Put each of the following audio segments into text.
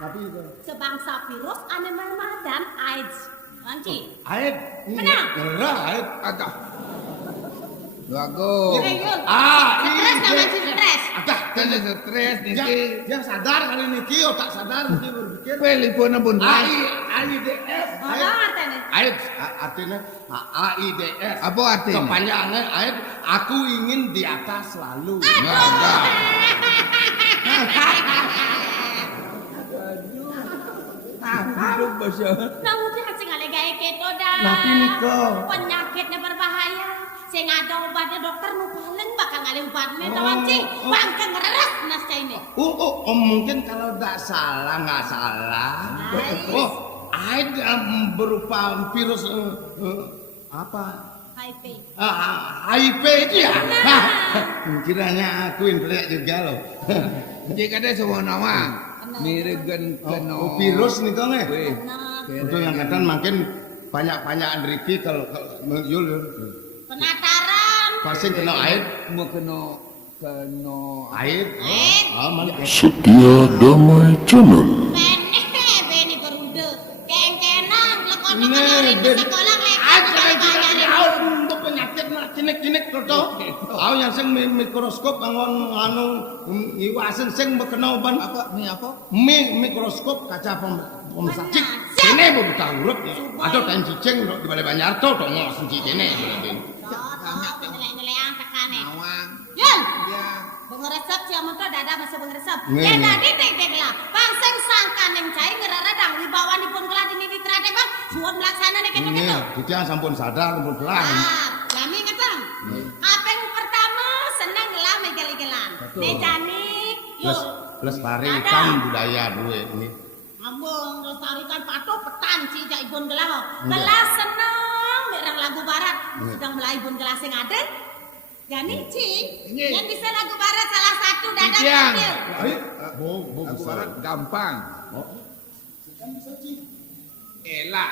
Tapi itu. Sebangsa virus ane dan AIDS. Anci. Aid. Kenapa? Gerah aid. Agak. Bagus. Stres namanya stres. Agak Kan stres niki. Dia sadar kali niki, tak sadar niki berpikir. Telepon pun AIDS. Apa artinya? AIDS artinya AIDS. Apa artinya? Kepanjangannya AIDS. Aku ingin di atas selalu. Enggak. Hidup bosya. Namun dia sing ale gawe keto dah. Tapi niko. Penyakitnya berbahaya. Sing ada obatnya dokter nu paling bakal ngale obatnya tawan cing. Bangke ngeres nas ini. Mungkin kalau nggak salah. AIDS. AIDS berupa virus apa? HIV. HIV itu ya? Kiranya aku yang teriak juga loh. Jika ada semua nama. Miregan kena. Virus nih kong Weh. Untuk yang katan makin banyak-banyak Riki kalau Yul. Penataran. Pasti kena air. Mau kena Air. Mana? Setia Damai Channel. Beni berude. Kengkenang lekon-lekonin di sekolah Untuk penyakit cinik-cinik toto. Tahu yang sing mikroskop angon anu iwasen sing bekena ban apa? Ini apa? mikroskop kaca pemsacik. Ini mau buta huruf ya. Ada kain cicing di balik banyak to dong langsung cicine. Nilai-nilai tekane. Awang. Yul. Ya. Bengeresep siya mo to dada masih bengeresep. Nih. Dadi ting lah. Pangseng sangkan yang cai ngeradang wibawanipun kelah dini ditrade bang. Suwun melaksana nih Ini gitu-gitu. dia sampun sadar sampun pelan. Jami ngetang. Kaping pertama seneng lah megel-gelan. Betul. Nejani. Yuk. Lestarikan budaya duit ini. Ambung lestarikan pato petan si jak ibun gelah. Gelas seneng merang lagu barat. Sedang mulai ibun gelas yang ada. Jani cing. Yang bisa lagu barat salah satu dada Ciciang. kecil. Aku barat gampang. Elak.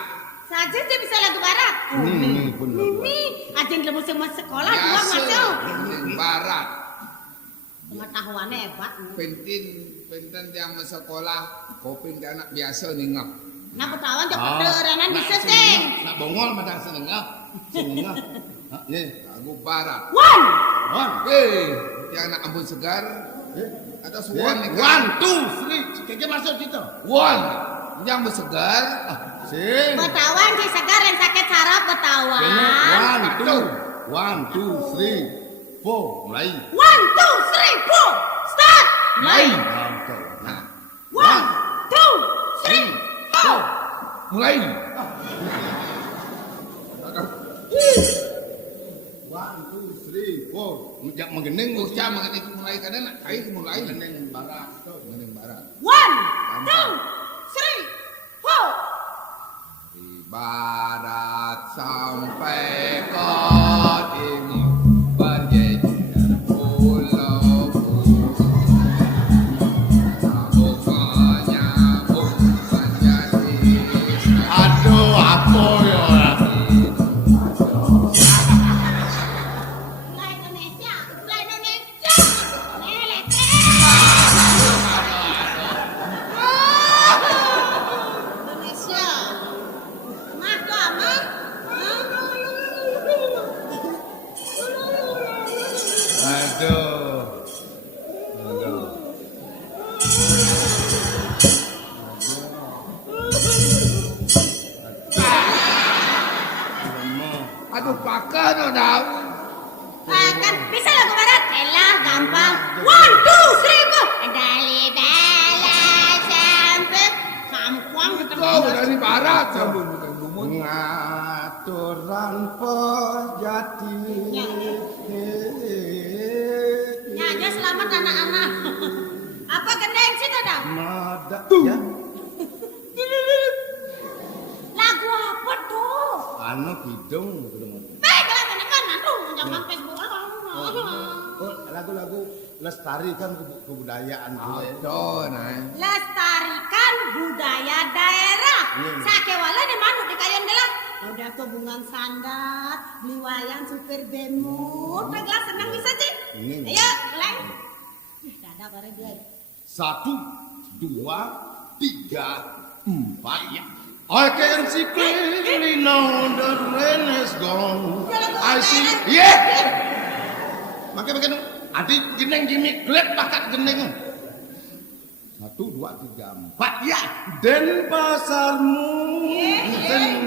Saja dia bisa lagu barat. Ini pun. Mimi, ajeng lemu semua sekolah dua masuk. Biasa. Barat. Pengetahuannya hebat. Pentin yang sekolah kopin ke anak biasa ningap. Nah, petahuan jauh pederanan bisa sing. Nak bongol madang senengap. Senengap. Nih. Aku barat. One. Yang anak ampun segar. Ada suan nih. 1 2 3. Kayaknya masuk situ. One. Yang bersegar. Sing. Petahuan si segar yang sakit saraf petahuan. Kene 1 2 3 4 mulai. 1, 2, 3, 4. Start. Mulai. Nah. 1, 2, 3, 4. Mulai. 1 2 3 4. Jak menggening Ucap mengenai itu mulai kadang nak kain mulai. Menggening barat. Mengenai barat. 1, 2, 3, 4. Di barat sampai ke timur berjejer pulau-pulau. Nyambung menjadi Aduh, apa ya? Mulai Indonesia. Lelete. Indonesia. Mah tuh amah. Aduh. Aduh. aduh pakai no daun. Kan bisa lagu barat. Elah gampang. 1, 2, 3, go. Dali dala sampai kampung Kau dari barat sambung bukan lumut. Ngaturan pejati. Nyanyi selamat anak-anak. Apa gendeng sih tuh? Mada ya. Lagu apa tuh? Anu hidung. Baiklah teman-teman, aduh jangan Facebook. Lagu-lagu lestarikan kebudayaan gue. Aduh, nah. Lestarikan budaya daerah. Iya. Sakewala di mana di kayan gelah. Udah kebungan sandat, beli wayang supir bemo. Teglah senang bisa sih. Ini. Ayo, mulai. Dada bareng dia. 1 2 3, 4 ya. I can see clearly now the rain is gone. I see. Yeah. Makin adik geneng gini gelap bakat geneng. 1, 2, 3, 4 ya. Dan pasarmu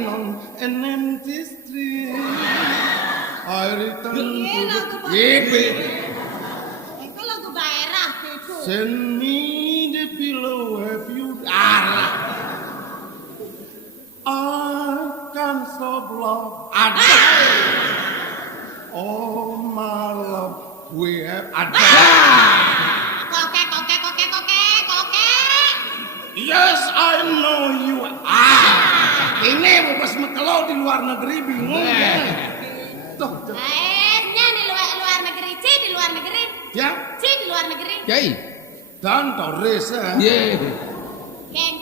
on an empty street. I return to the Itu lagu daerah itu. Send me the pillow if you I can stop love. Ada. Oh my love, we have ada. Koke. Yes, I know you. Ini pas kalau di luar negeri bingung. Tuh. Nya di luar negeri, di luar negeri. Ya. Di luar negeri. Yai. Dan Torres. Ye.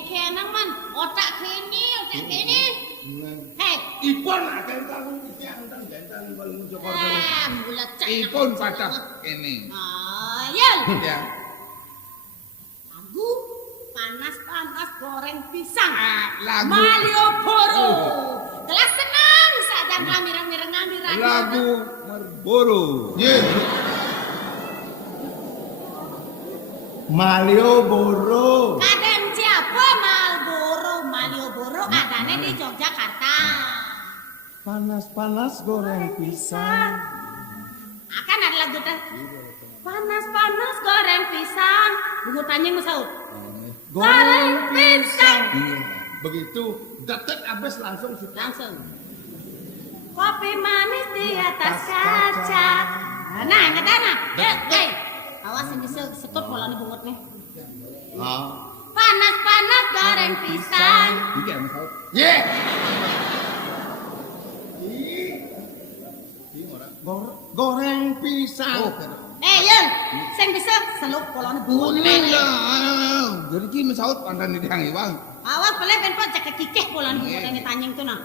Kenang man, otak kini. Hei, Ipon akan tahu yang dan balung Joko. bulat cak. Ipun patah ini. Yel. Ya. Lagu panas goreng pisang. Lagu. Malioboro. Kelas senang sadang mirang-mirang ngambil radio. Lagu Marlboro. Ye. Malioboro. Kadang siapa Malioboro adanya di Yogyakarta. Panas goreng pisang. Akan ada lagu dah. Panas goreng pisang. Bungu tanying musaut. Goreng pisang. Begitu detik abis langsung sudah. Langsung. Kopi manis di atas kaca. Nah, ngadana. Awas ini setut pola nih bungut nih. Panas goreng pisang. Iki ana saut. Ye. Goreng pisang. Yun, sing bisa seluk pola nih bungut Kuning nih. lah. Jadi ki mesaut pandan di dihangi, Bang. Awas boleh ben pot cek kikih pola nih bungut ini tanying tuh nah.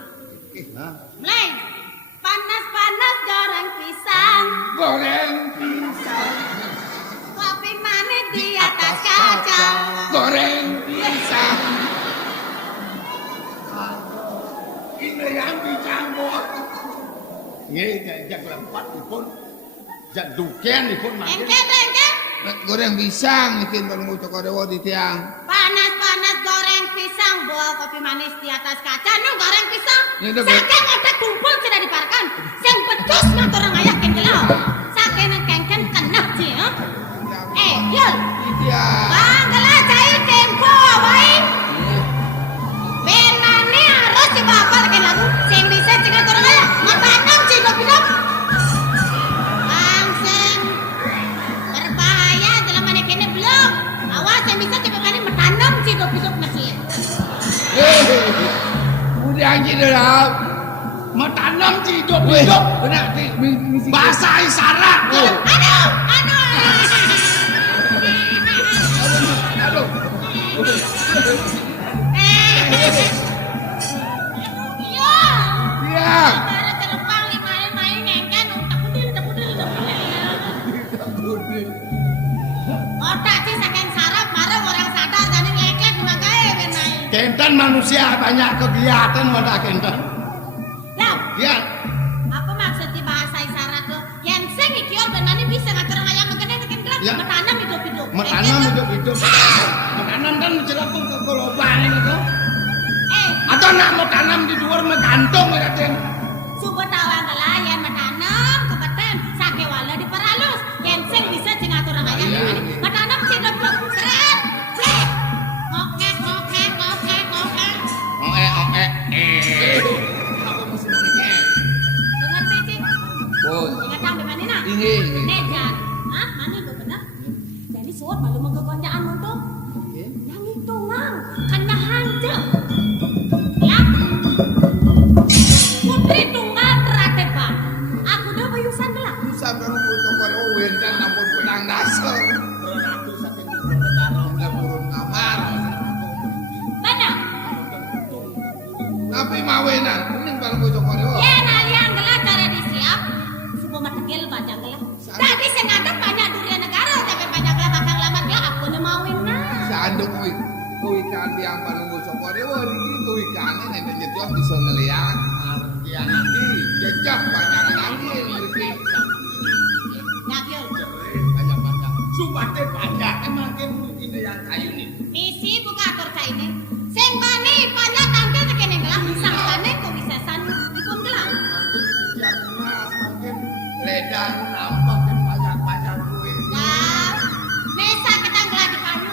Mulai. Panas goreng pisang. Goreng pisang. Kopi manis di atas kaca. Goreng pisang. Ini yang dicampur. Nggih, jak lempat pun. Jak duken pun makin. Engke. Goreng pisang bikin balung Joko Dewo di tiang. Panas goreng pisang. Bawa kopi manis di atas kaca. Nung goreng pisang. Ya udah, Saking otak kumpul sudah diparkan. Sing becus ngatur orang ayak kengkelau. Saking kengken kenap sih. Yul. Iya. Banggalah cair tempo awai. Benane harus dibapal ke lagu. Sing bisa cengat orang ayak. Matanam cidok-cidok. Langsung. Berbahaya dalam manik ini belum. Awas yang bisa tiba-tiba metanam cidok-cidok masih. Udah gitu lah. Metanam hidup. Benar, Bahasa isyarat. Aduh. Aduh. Iya. Iya. Para telepang main ngengken utak udil. Otak sih saking sarap marah orang sadar jadi ngekek dimakae ben main. Kenten manusia banyak kegiatan pada kenten. Lah, Ya, apa maksud di bahasa isyarat lo? Yang sing ikior benane bisa ngatur ayam mengene kendrak Ya. metanam hidup-hidup. metanam hidup. Metanam kan menjelapung ke gelombang itu. Atau nak mau tanam di luar menggantung ya Den. Subuh tawang kelayan metanam kebeten sake wala diperhalus. Yang sing bisa sing ngatur ayam benane metanam hidup-hidup. Seret. Oke. Apa mesti nanya? Ngerti sih? Pun. Ingat sampe mana nak? Inggih. Neja. Hah? Mana itu benar? Jadi suat malu mengkekonjaan untuk yang itu ngang kena hancur. Ya. Putri tunggal terateba. Aku udah bayusan belak. Bisa baru Joko Dewo wendan ampun benang dasar. Udah burung kamar. Mana? Tapi mawenan, kuning balung Joko Dewo. Ya nalian gelar cara disiap. Subuh mategel banyak gelar. Tadi saya ngadep banyak durian negara tapi banyak gelar bakal lama dia aku udah mauin nah. Sanduk kuwi kan Jok bisa ngeliat Artian nanti jejak banyak angin mriki. Nyakyul. banyak-banyak. Supate banyak makin ini yang kayu nih. Misi buka atur cah ini. Sing bani banyak tampil tekene gelang sangkane kok bisa san dipun gelang. Makin yang mas makin ledang nampak dan banyak-banyak kuwi. Ya, nesa ketang gelang di kayu.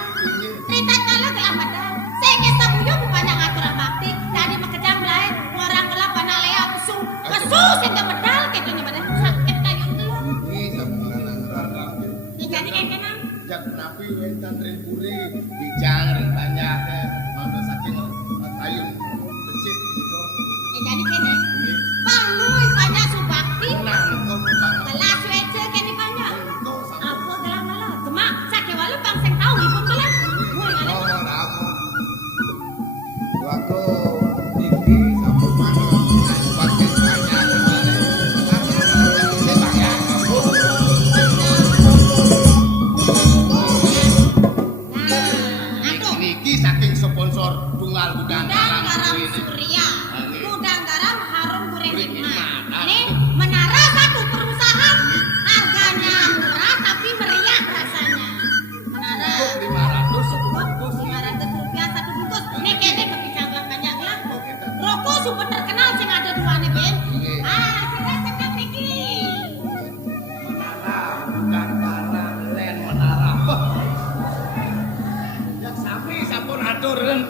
Cerita kalau gelang pada. Sing esa buyo banyak aturan bakti dari makejam lain orang gelang bana lea pesu. Pesu sing medal ketune pada sakit kayu gelang. Iki sampeyan rada. Jadi kenang. Jak napi wentan puri bijang dan banyak mau saking kayu becik gitu. Jadi kene. Bangun banyak subakti. Nah, engkau bang Kelas wece kene banyak. engkau sama Apa gelang-gelang? Cuma sakit walu bang sing tahu ibu gelang. Woi ngene. Nomor aku. Waktu iki sampun manut pakai banyak. Aduh. niki saking sponsor tunggal gudang Gudang garam ini. Surya. Gudang garam harum gurih Gurih nikmat. nikmat. Nih, menara satu perusahaan. Harganya murah tapi meriah rasanya. Menara. Cukup 500 satu bungkus. Rp500 satu bungkus. Nih kene kepisang gelang banyak gelang. Oh, kita. Rokok super terkenal sing ada dua nih Ben. Sira sedang iki. Menara, bukan tanah len menara. Wah. Yang sami sampun atur kan.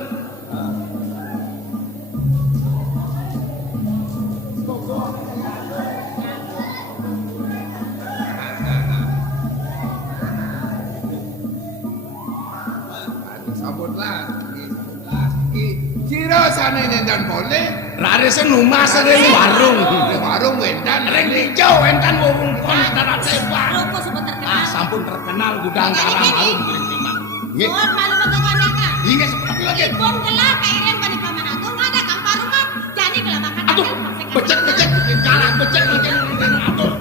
Sampun lah. Iki ciro sane nendan boleh. Rare senuma sering warung. Warung wendan Ring hijau entan wewengkon darat sebar. Rokok super terkenal. Ah, sampun terkenal gudang garam harum gurih nikmat. Nggih. Buat malu mengawanyakan. Iya seperti lagi. Ibon gelap kairen bani paman agung ada kang paruman. Jadi gelap akan Aduh, becek jalan becek lagi atur.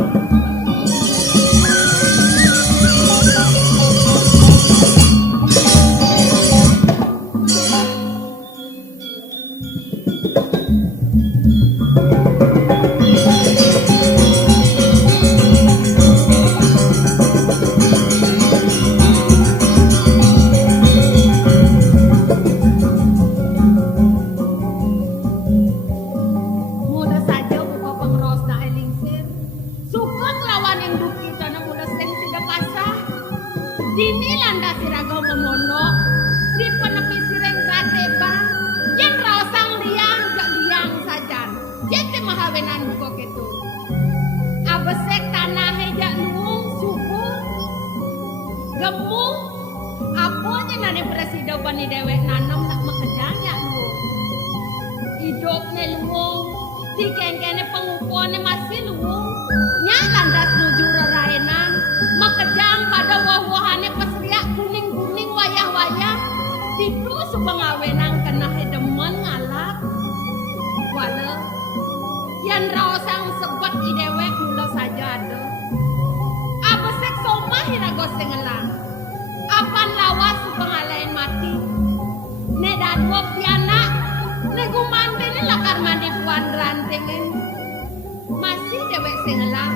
Muda saja buka pengros na elingsir. Sukot lawan yang duki tanah muda seng tidak pasah. Dini landa siragaw memono. Di penepi sireng rateba. Yang rausang liang gak liang saja. Jadi mahawenan buka gitu. Abesek tanah heja luung suku. Gemung. Apanya nane presiden bani dewek nanam nak makejanya luung. Hidupnya luung. Dikengkene pengukuhannya masih luung. Nya landas nuju reraenan. Makejang pada wah-wahannya pesriak kuning-kuning wayah-wayah. Tidu subangawenang kena hedeman ngalap. Wala. Yan raosang sebut idewek mula saja ada. Abesek somah hiragos sengelang. Apan lawas subangalain mati. Neda dua pianak. Nego mandi ni lakar mandi puan rantengin. Masih dewek sengelang.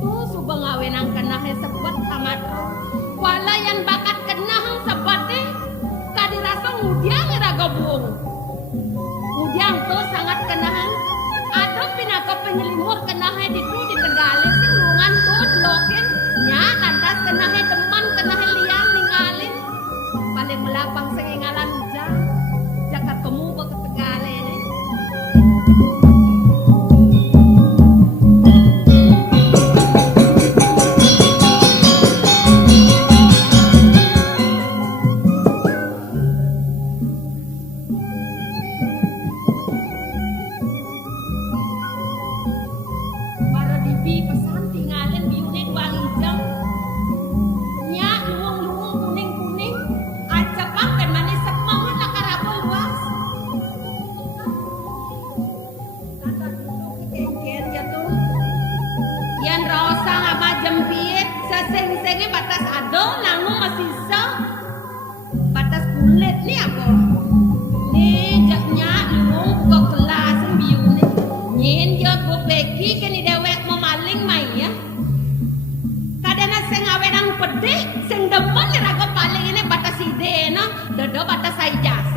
Tuh subang awenang kenah sebut amat. Wala yang bakat kenah sebate. Kadi rasa mudiang iraga buong. Mudiang tuh sangat kenah. Ada pinaka penyelimur kenah itu di Tegalis. Lungan tuh lokin. Nya lantas kenah teman kenah liang ningalin. Paling melapang sengingalan hujan. Jakat kamu ke Tegalis ini. Para dibi pesan tinggalin biune dua hijau. Nya luung-luung kuning-kuning. Aja pakai manis semangat lakar apa luas. Tanda duduk kengker jatuh. Yan rosa ngapa jempit. Seseng-sengnya batas ado. Langung masih se. Batas kulit nih apa. Nih kelas biune. Nyen yo go beki kene dewek mau maling mai ya. Kadana sing awenang pedih sing demen raga paling ini batas idena dodo batas aijas.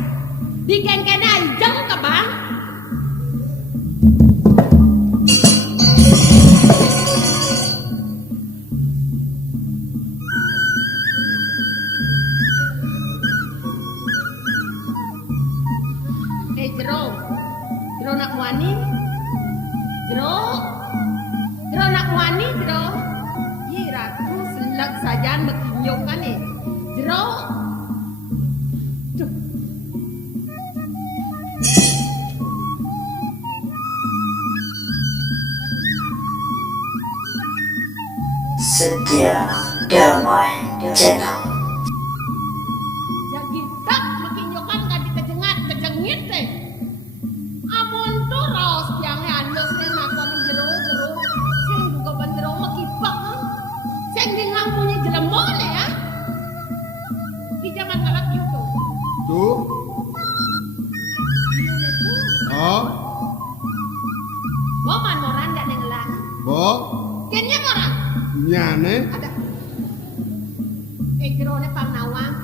Dikengkene ajeng ka bang. Jero nak wani jero nak wani jero yi ratu selak sajan mekinyok kan ni jero Duh. Setia Damai Channel. Jadi tak mekinyokan kan dikejengat kejengit teh. Amun tu raos yang halus ni nakon jero sing juga ban jero mekibak sing dingang punya jelemo le ya. Di zaman kalak itu. Tuh. Iya tu. Oh. Bo man moran dak ngelang. Bo. Kenya moran. Nyane. Ada. Jero ne pang nawang.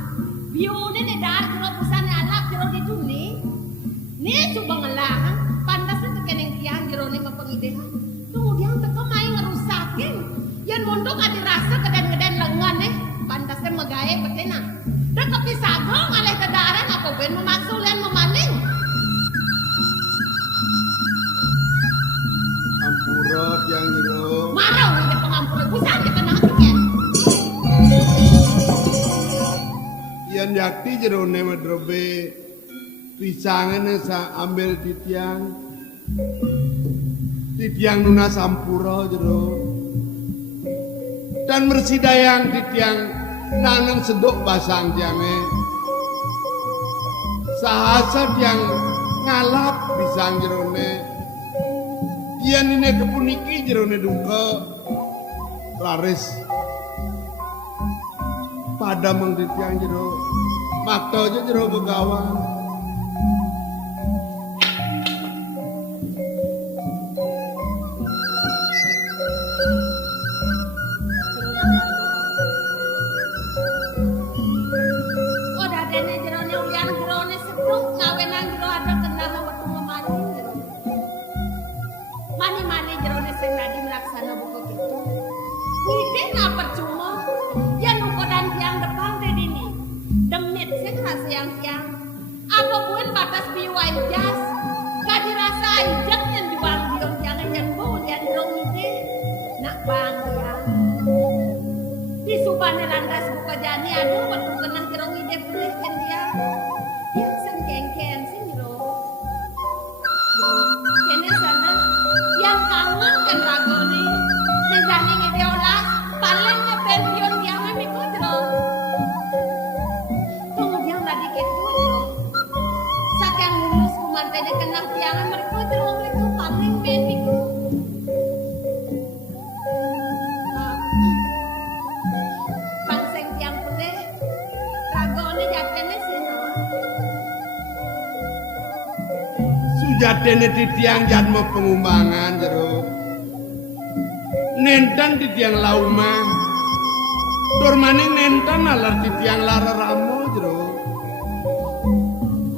Biune ne dar jero pusan alak jero di duni. Ni coba ngelang. Pantasnya tekeneng tiang jero ne mapengidehan. Kemudian teko main ngerusakin. Yan munduk adi rasa keden-keden lengan pantasnya megawe petena. Dan kepisagong alih kedaran apa ben memaksul yang memaling. Ampura tiang jero. Marau ini pengampura pusan dia kena hatinya. Yan yakti jero ne madrobe. Pisangane sa ambil titiang nuna sampura jero dan mersidayang titiang nanang sedok basang tiange sahasa tiang ngalap pisang jerone iyan ini kepuniki jerone duka laris pada meng titiang jero makto aja jero begawan. Mani-mani jerone sing nadi melaksana buku gitu. Ini na percuma. Ya nuko dan tiang depan teh dini. Demit sing rasa yang tiang. Apa pun batas biwa jas. Gak dirasa ijek yang jual bion tiang yang bul yang dong ini. Nak bang ya. Di subane landas buka jani aduh waktu kenang jerong ide boleh kan dia. Ya sing kengken sing jero. Kene sana yang kangen kan ragone nenjani ngedeola paling ngepensiun yang memikut jero kemudian tadi gitu jero saking lulus kumantene kena tiang mereka jero mereka paling memikut bangseng tiang putih ragone jatene sino Sujatene titiang jadmo pengumbangan jero nentan titiang lauma dormaning nentan alar titiang lara ramo jero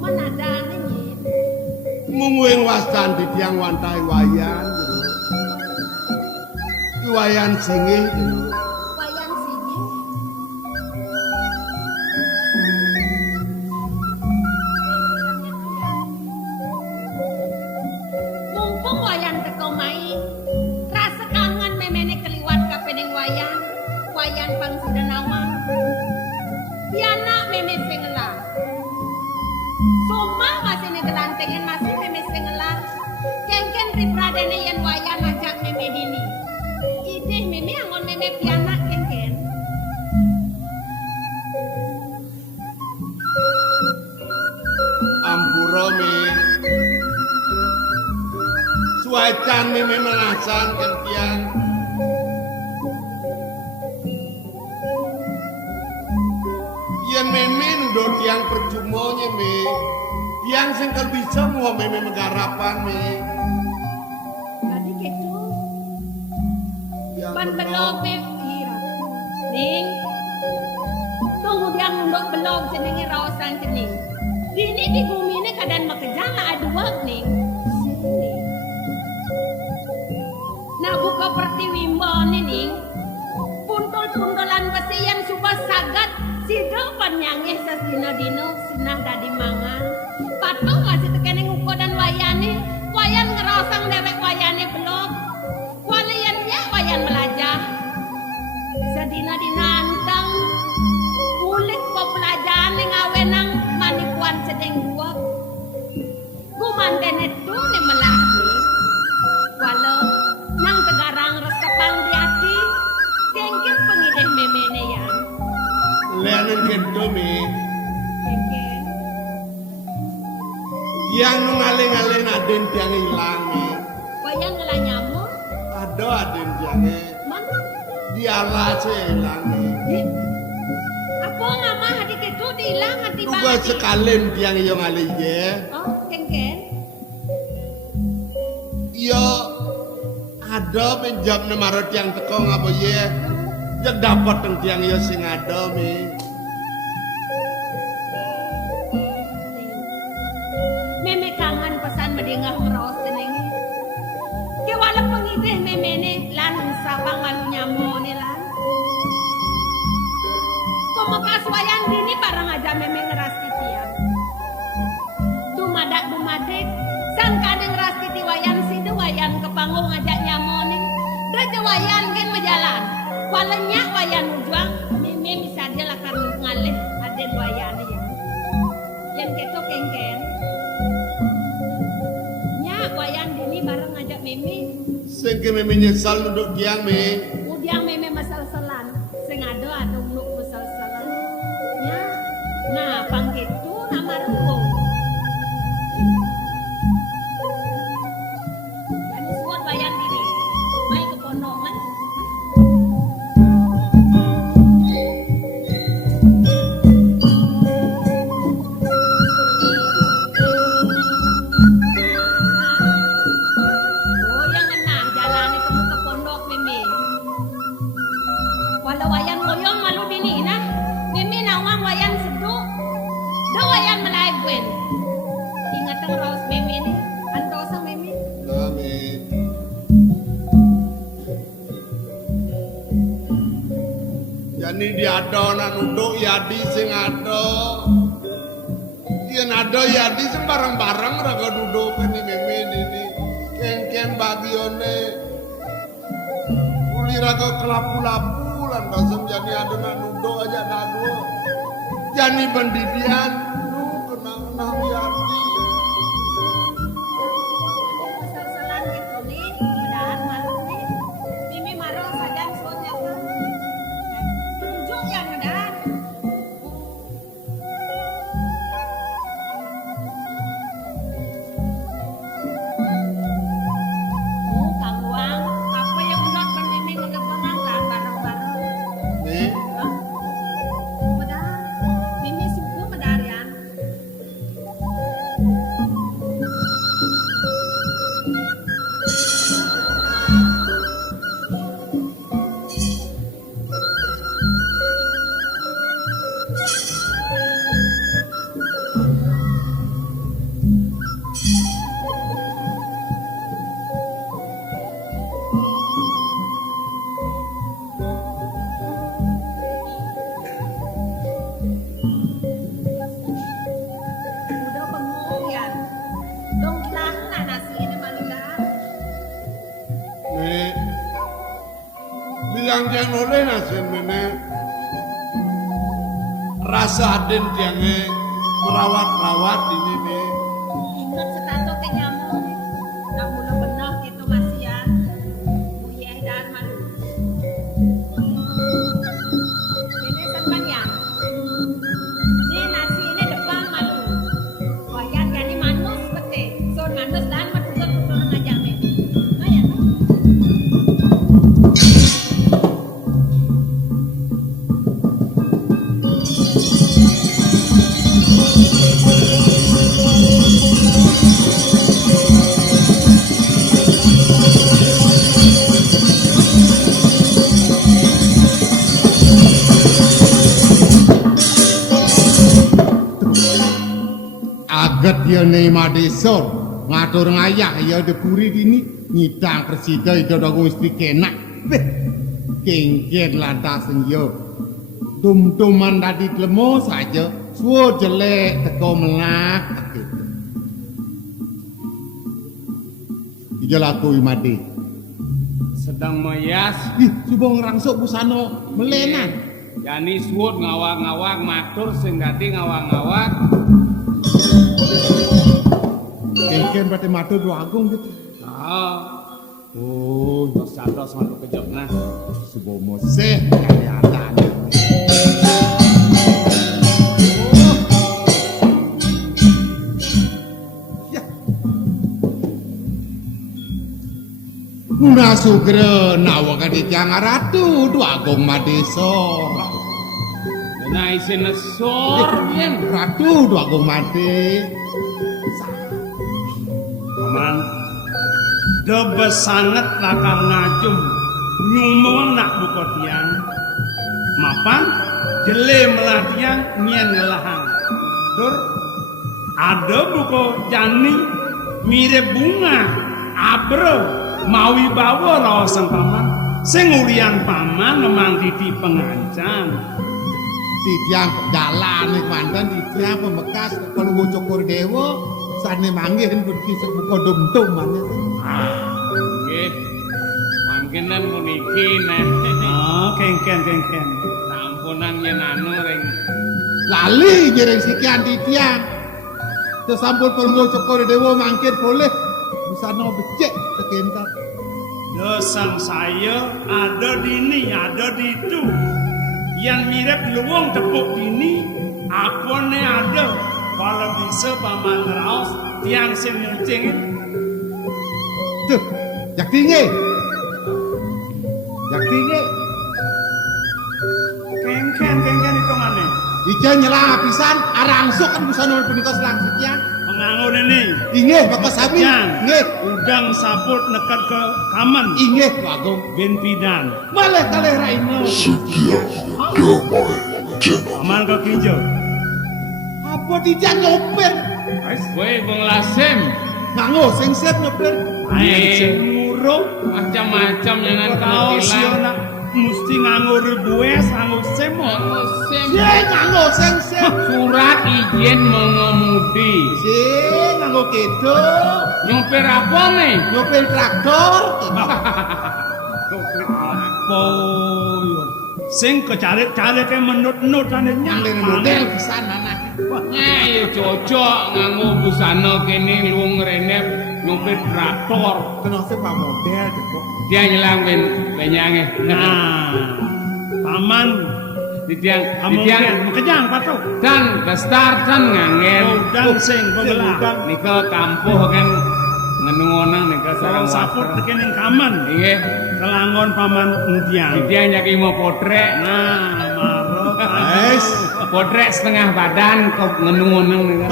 menadane nyi mumuing wastan titiang wantai wayan jero iwayan singih jero wayan sini mumpung wayan teko mai rasa kangen memene keliwat ka pening wayan pang sidanawa piana meme sengela soma masih ne gelantengen masih meme sengela kengken ripradene yen wayan ajak meme dini ideh meme angon meme piana kengken ampura me suacan me mengasan kentiang yen meme nudo tiang percumonya me Yang sing kalau bisa mau meme megarapan mi. Jadi gitu. Yang Pan benar. belum ira. Ning. Tunggu dia ngunduk belum jenenge raosan cening. Dini di bumi ini keadaan makejala aduak ning. Sini. Nah buka pertiwimbo ning. Puntul-puntulan besian subah sagat sido panyangeh sasdino-dino sinah dadi mangan. Patung masih tekene nguko dan wayane. Wayan ngerosang derek wayane belum. Walian ya wayan melajah. Sedina dinantang kulit pepelajaran yang awenang manikuan sedeng buat. Gumanten itu ni melaki. Walau nang tegarang resepang di hati. Kengkir pengideh memene ya. Leanen kento mi. Kengkir. Yang ngaleng-aleng aden tiang hilang mi. Wayan ngelah nyamuk. Ada aden tiangnya. Mana? Dialah hilang mi. Apa ngama hadik itu dihilang hati Juga banget. sekalian tiang yang ngaleng ya. Oh, kengkir. Yo ada pinjam nemarot yang teko ngapa ye. Jak dapat teng tiang yo sing ada mi. Meme kangen pesan medengah meros tenenge. Ke wala pengideh memene lan sabang malu nyamo ni lan. Pemekas wayan dini barang aja meme ngeras titian. Dumadak sangka ada ngeras titi wayan sidu wayan kepanggung ngajak nyamo ni. Daja wayan gen mejalan. Walanya wayan ujuang meme bisa dia lakan ngalih aden wayan ya. Yang keto kengken. Wayan dini bareng ngajak meme. Sing ke mi nyesal duduk tiang mi. Udiang meme masal-salan. Sing ada nuk masal-salan. Ya. Nah, pang gitu nama runggung. Dan suat wayan dini. Mai ke pondongan. Oh, yang enang jalani ke muka pondok meme. Walau wayan ngoyong malu bini nah. Meme nawang wayan seduk. Da wayan melai gwen. Ingatan raus meme ni. Antosa meme. Nah mi. Yani diado nak nunduk yadi sing ada. Yen ada yadi sing bareng-bareng raga duduk ini meme ini. Ken-ken bagione. Uli raga kelapu-lapu lan kasem jadi ada nak nunduk aja dadu. Yani pendidian lu kenang-kenang yadi. Sel-selan gitu ni. Mudahan malu ni. Meme marah sadang suatnya kan. Tunjuk yang mudahan. Kang Wang, apa yang udah meme ngedepanang lah bareng-bareng. Nih, Hah? Padahal meme suku medarian. Udah bengong ya. Dong hilang lah nasi ini malulah. nih. Bilang jangan oleh nasen mene. Rasa aden tiangnya merawat-rawat ini nih. Ingat setato ke nyamuk. Nak mula benar gitu masian. Buyeh dan malu. Ini sampan yang. Ini nasi ini depan malu. Wayan jadi manus pete. Son manus dan matukan ngajak me. Nah ya kan? Ene madesor ngatur ngayak ya depuri dini nyidang presida itu dong istri kenak. Kengken lantas yo. Tum-tuman tadi lemo saja. Suwo jelek teko melak. Ijalaku mati. Sedang mayas Ih, coba ngerangsuk busano melenan. Yani suwut ngawak-ngawak matur sing dadi ngawak-ngawak. Kengken berarti matur dua agung gitu. Oh, satos mantuk kejobna. Subomo seh kelihatan. Muna sugre nawa kadijang ratu dua agung madesor. Nah isin nesor yen Ratu dua agung made. Paman, debe sanget lakang ngajum nyumong nak buka tiang. Mapan, jele melah tiang nyen ngelahang. Tur, ada buka jani mirip bunga abro mawi bawa rawasan paman. Sing ulian paman memang titi pengancam. Di tiang jalan nih mantan di tiang pembekas kalau mau cokor dewa sana manggil pergi sebuka dum-dum mana nggih. Mangkenan puniki neh. Oh, kengken. Sampunan yen anu ring lali jereng sikian di tiang terus sampun kalau mau cokor dewa mangkir boleh bisa no becek tekentar Dosang saya ada di ini, ada di itu. Yang mirip luwung tepuk dini, apone ada. Kalau bisa paman raos tiang semucing. tuh jak tinggi Kengken hitungannya. Ija nyelah pisan arangsuk kan bisa nol punika selang sekian Mengangun ini. inggih bapak sabi Yang inggih udang saput nekat ke kaman. inggih wagung Ben pidan. boleh kalih raino Paman ke kinjo. apa tidak nyopir kowe wong lasem nganggo sing siap nyopir Ayo sing ngurung. macam-macam nyanan Kau kena siona mesti nganggo ribues, nganggo semo. sing nganggo sing siap Surat izin mengemudi. sing nganggo kedo Nyopir apa nih? nyopir traktor Poyon. Sing kecarik-carik ke menut-nut ane nyalir model pisan mana Nyah ya cocok nganggo busana kene luwung rene nyopir traktor. kena sepa model kok Dia nyelang benyange. Nah, paman Di tiang amungken kejang patok. dan kestartan ngangen. Udang sing bebelah. Nika kampuh kan ngenungonang nika sarang Sarang saput water. tekening kaman. Nggih. Kelangon paman Di entiang. tiang nyaki mau potrek. Nah, maro. guys Potrek setengah badan kok ngenungonang nika.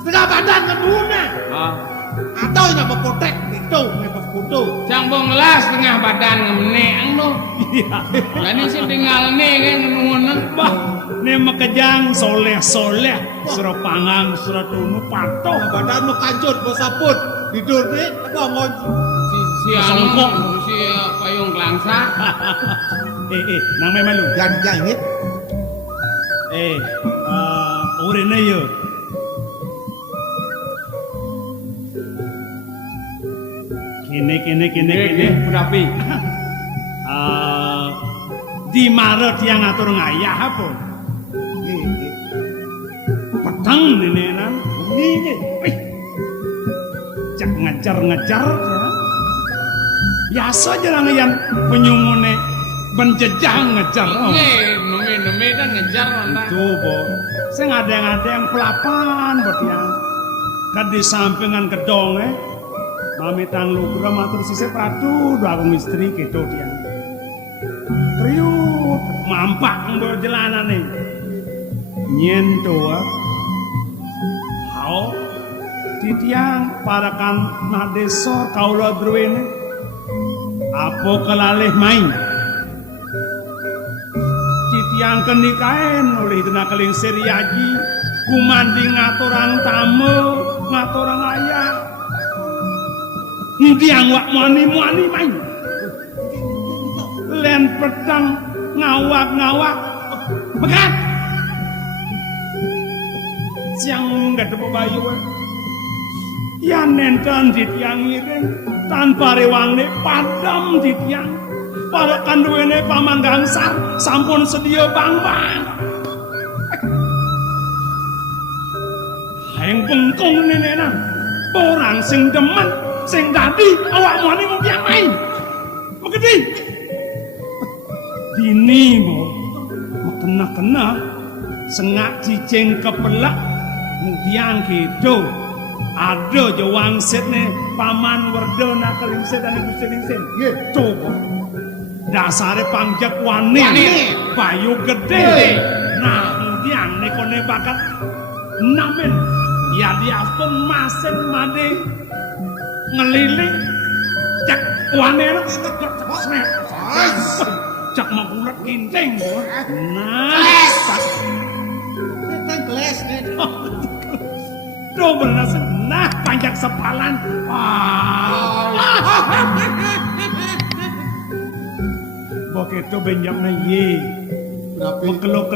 setengah badan ngeduna Ah. atau yang apa potek itu ngepas foto Cambong las setengah badan ngemeneng no. Iya. Lah ini sing tinggal nih kan ngenungonang. Bah, ne makejang soleh-soleh. Surah pangang, surah tunu patok. badan mau kancut mau saput tidur nih apa ngonci Si anu Songkok. si payung kelangsa. Nang melu. jangan inget Urene yo. Kene. Berapi. Di Maret yang ngatur ngayah apa? Peteng nenenan. Ini. Cak ngejar-ngejar ya. Biasa aja lah yang penyumune penjejah ngejar. Nggih, neme kan ngejar nonton. Itu, Bo. Sing ada yang pelapan buat yang kan di sampingan gedong Mamitan lugra matur sisih pratu dua akong istri gitu dia. Kriut mampak mbok jelanane. Nyen toa. Hao titiang parakan na desa kaula druwene. Apa kelalih main? Titiang kenikaen oleh dina keling seriaji Kumandi ngaturang tamu, ngaturang ayah. Ndiang wak muani-muani main. Len pedang ngawak-ngawak. Bekat. Siang gak ada bayu. Ya nenten di tiang iring tanpa rewangne padam di tiang. Para kanduwene paman gangsar sampun sedia bang-bang. Hayang bengkong nenenan. Orang sing demen, sing dadi awak muani mung main. Megedi. Dini mo kena-kena sengak cicing kepelak mung gitu. Ada je wangsit nih paman werdo nak kelingsit dan kelingsit. Coba dasare pangjak wani bayu gede. Nah kemudian nekone bakat namen ya diapun masen made ngeliling cak wani cak makulat kinting. Nah gelas nih. double nasi, nah panjang sepalan. Begitu benyaknya ye, kalau